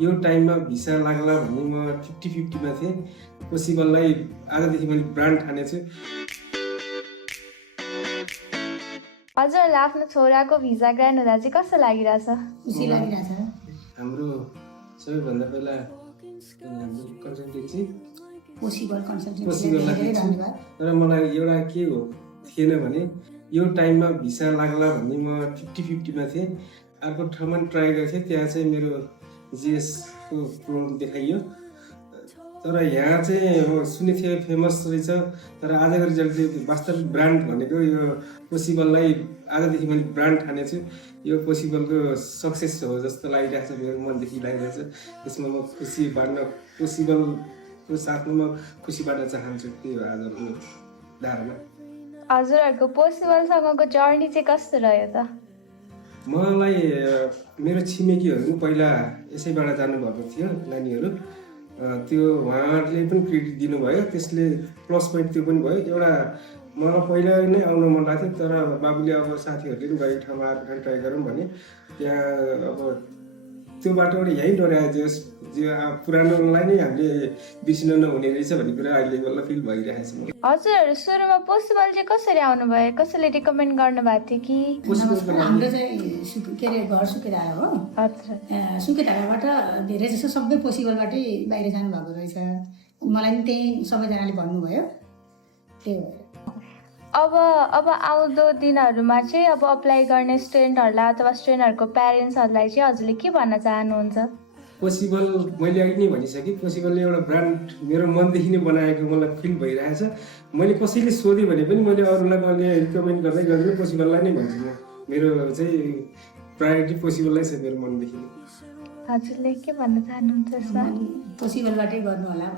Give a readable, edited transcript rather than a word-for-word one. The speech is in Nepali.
यो टाइममा भिसा लाग्ला भन्ने म 50-50 मा थिएँ। पोसिबललाई आजदेखि मैले ब्रान्ड ठानेछु। हजुरहरूलाई आफ्नो छोराको भिजा ग्रान्ड हुँदा चाहिँ कस्तो लागिरहेछ? खुसी लागिरहेछ। हाम्रो सबैभन्दा पहिला कन्सल्टेन्सी पोसिबललाई दिन्छु। तर मलाई एउटा के हो थिएन भने यो टाइममा भिसा लाग्ला भन्ने म 50-50 मा थिएँ। अर्को ठाउँमा ट्राई गरेको थिएँ, त्यहाँ चाहिँ मेरो जिएसको प्रोब्लम देखाइयो। तर यहाँ चाहिँ अब सुनेको थिएँ फेमस रहेछ, तर आजको रिजल्ट चाहिँ वास्तविक ब्रान्ड भनेको यो पोसिबललाई आजदेखि मैले ब्रान्ड ठानेछु। यो पोसिबलको सक्सेस हो जस्तो लागिरहेको छ, मेरो मनदेखि लागिरहेको छ। त्यसमा म खुसी बाँड्न, पोसिबलको साथमा म खुसी बाँड्न चाहन्छु। त्यही हो आजको धारणा। हजुरहरूको पोसिबलसँगको जर्नी चाहिँ कस्तो रह्यो त? मलाई मेरो छिमेकीहरू पनि पहिला यसैबाट जानुभएको थियो नानीहरू। त्यो उहाँहरूले पनि क्रेडिट दिनुभयो, त्यसले प्लस पोइन्ट त्यो पनि भयो। एउटा मलाई पहिला नै आउन मन लाग्थ्यो, तर बाबुले अब साथीहरूले पनि गएको ठाउँमा अर्को ठाउँ ट्राई गरौँ भने त्यहाँ अब त्यो बाटोबाट यहीँ डरायो जो पुरानोलाई नै हामीले बिर्सिन नहुने रहेछ भन्ने कुरा अहिले बल्ल फिल भइरहेको छ। हजुरहरू सुरुमा पोसिबल चाहिँ कसरी आउनुभयो? कसैले रिकमेन्ड गर्नुभएको थियो कि? हाम्रो चाहिँ के अरे घर सुकेर आयो हो। हजुर सुकेधाराबाट धेरै जस्तो सबै पोसिबलबाटै बाहिर जानुभएको रहेछ। मलाई पनि त्यही सबैजनाले भन्नुभयो, त्यही भएर। अब आउँदो दिनहरूमा चाहिँ अब अप्लाई गर्ने स्टुडेन्टहरूलाई अथवा स्टुडेन्टहरूको प्यारेन्ट्सहरूलाई चाहिँ हजुरले के भन्न चाहनुहुन्छ? पोसिबल मैले अघि नै भनिसकेँ, पोसिबलले एउटा ब्रान्ड मेरो मनदेखि नै बनाएको मलाई फिल भइरहेछ। मैले कसैले सोधेँ भने पनि मैले अरूलाई मैले रिकमेन्ड गर्दै पोसिबललाई नै भन्छु। म मेरो चाहिँ प्रायोरिटी पोसिबललाई छ मेरो मनदेखि। हजुरले के भन्न चाहनुहुन्छ यसमा? पोसिबलबाटै गर्नु होला।